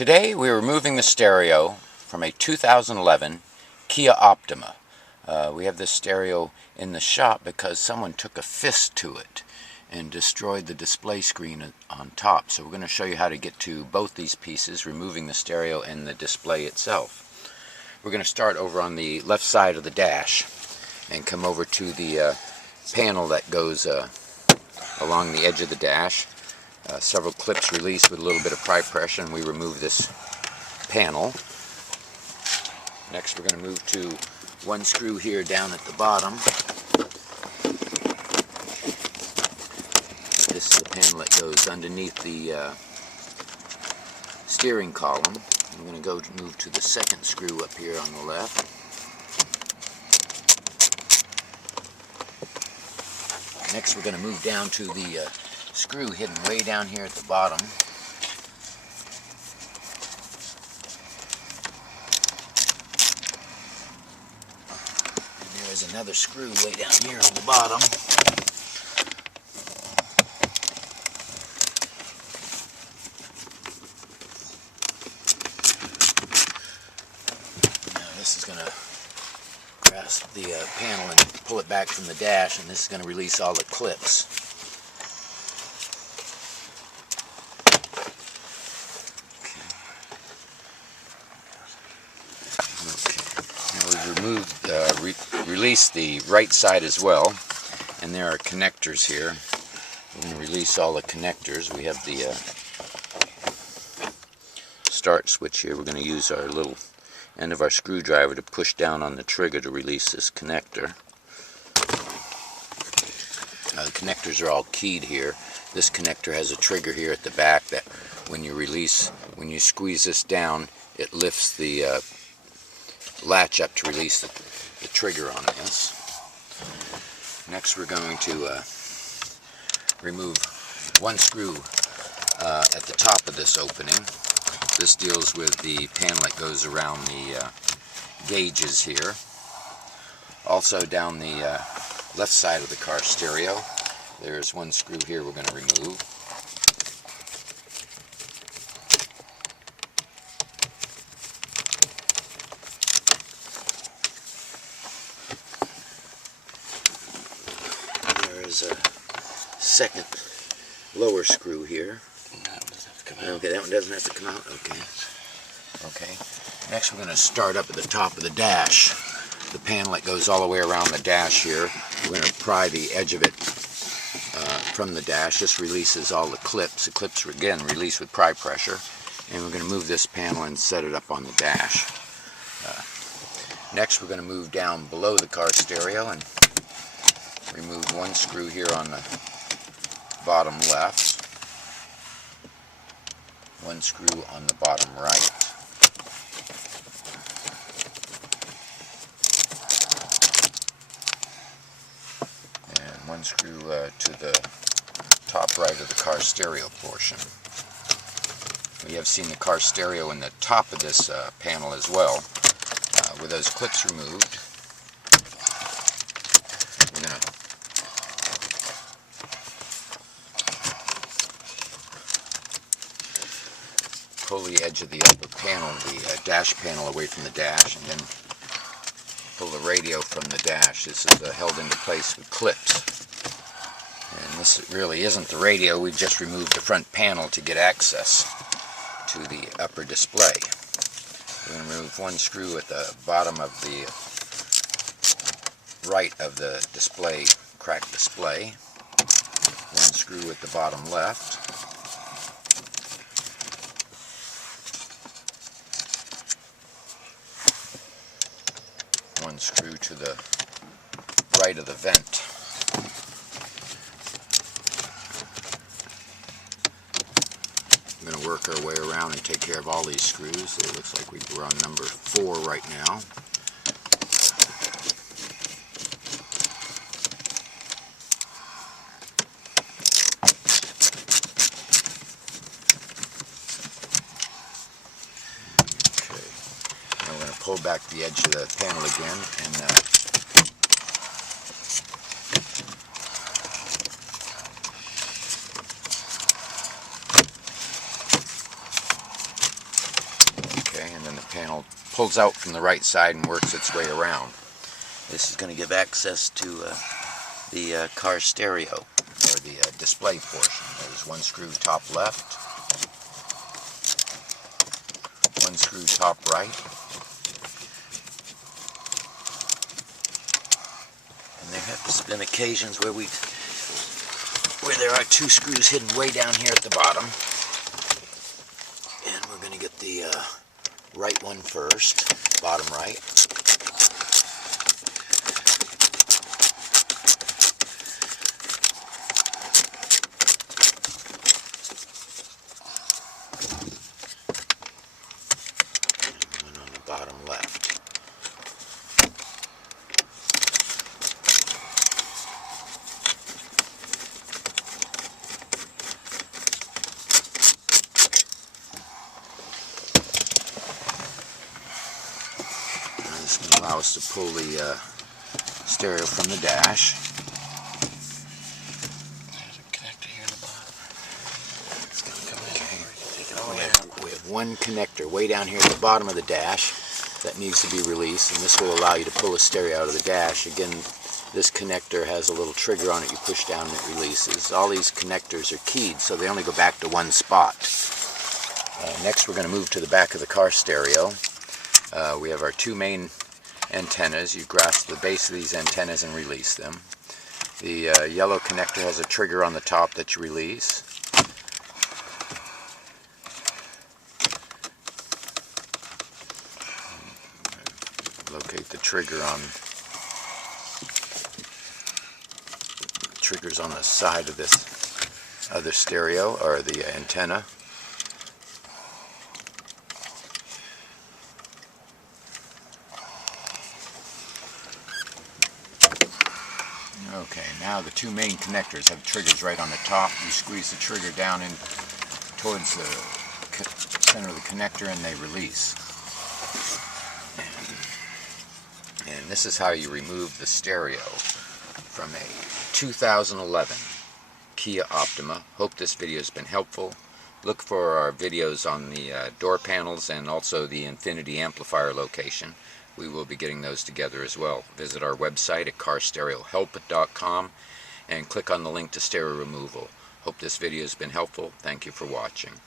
Today we're removing the stereo from a 2011 Kia Optima. We have this stereo in the shop because someone took a fist to it and destroyed the display screen on top. So we're going to show you how to get to both these pieces, removing the stereo and the display itself. We're going to start over on the left side of the dash and come over to the panel that goes along the edge of the dash. Several clips released with a little bit of pry pressure, and we remove this panel. Next we're going to move to one screw here down at the bottom. This is the panel that goes underneath the steering column. I'm going to go move to the second screw up here on the left. Next we're going to move down to the screw hidden way down here at the bottom. And there is another screw way down here on the bottom. Now this is going to grasp the panel and pull it back from the dash, and this is going to release all the clips. Release the right side as well, and there are connectors here. We're going to release all the connectors. We have the start switch here. We're going to use our little end of our screwdriver to push down on the trigger to release this connector. The connectors are all keyed here. This connector has a trigger here at the back that when you squeeze this down, it lifts the latch up to release the trigger on this. Next we're going to remove one screw at the top of this opening. This deals with the panel that goes around the gauges here. Also down the left side of the car stereo, there's one screw here we're going to remove. There's a second lower screw here. That one doesn't have to come out. Okay, that one doesn't have to come out. Okay. Next we're going to start up at the top of the dash. The panel that goes all the way around the dash here. We're going to pry the edge of it from the dash. This releases all the clips. The clips are again released with pry pressure. And we're going to move this panel and set it up on the dash. Next we're going to move down below the car stereo and remove one screw here on the bottom left, one screw on the bottom right, and one screw to the top right of the car stereo portion. We have seen the car stereo in the top of this panel as well. With those clips removed, we're going to pull the edge of the upper panel, the dash panel, away from the dash, and then pull the radio from the dash. This is held into place with clips. And this really isn't the radio. We just removed the front panel to get access to the upper display. We're going to remove one screw at the bottom of the right of the display, cracked display. One screw at the bottom left. One screw to the right of the vent. We're going to work our way around and take care of all these screws. So it looks like we're on number 4 right now. Okay. Now we're going to pull back the edge of the panel again and panel pulls out from the right side and works its way around. This is going to give access to the car stereo, or the display portion. There's one screw top left, one screw top right, and there have been occasions where there are two screws hidden way down here at the bottom. And we're going to get the right one first, bottom right. And one on the bottom left. This will allow us to pull the stereo from the dash. There's a connector here in the bottom. It's going to come in. Okay. Take it all out. We have one connector way down here at the bottom of the dash that needs to be released, and this will allow you to pull a stereo out of the dash. Again, this connector has a little trigger on it. You push down and it releases. All these connectors are keyed, so they only go back to one spot. Next, we're going to move to the back of the car stereo. We have our two main antennas. You grasp the base of these antennas and release them. The yellow connector has a trigger on the top that you release. Locate the trigger on triggers on the side of this other stereo, or the antenna. Okay, now the two main connectors have triggers right on the top. You squeeze the trigger down in towards the center of the connector and they release. And this is how you remove the stereo from a 2011 Kia Optima. Hope this video has been helpful. Look for our videos on the door panels and also the infinity amplifier location. We will be getting those together as well. Visit our website at carstereohelp.com and click on the link to stereo removal. Hope this video has been helpful. Thank you for watching.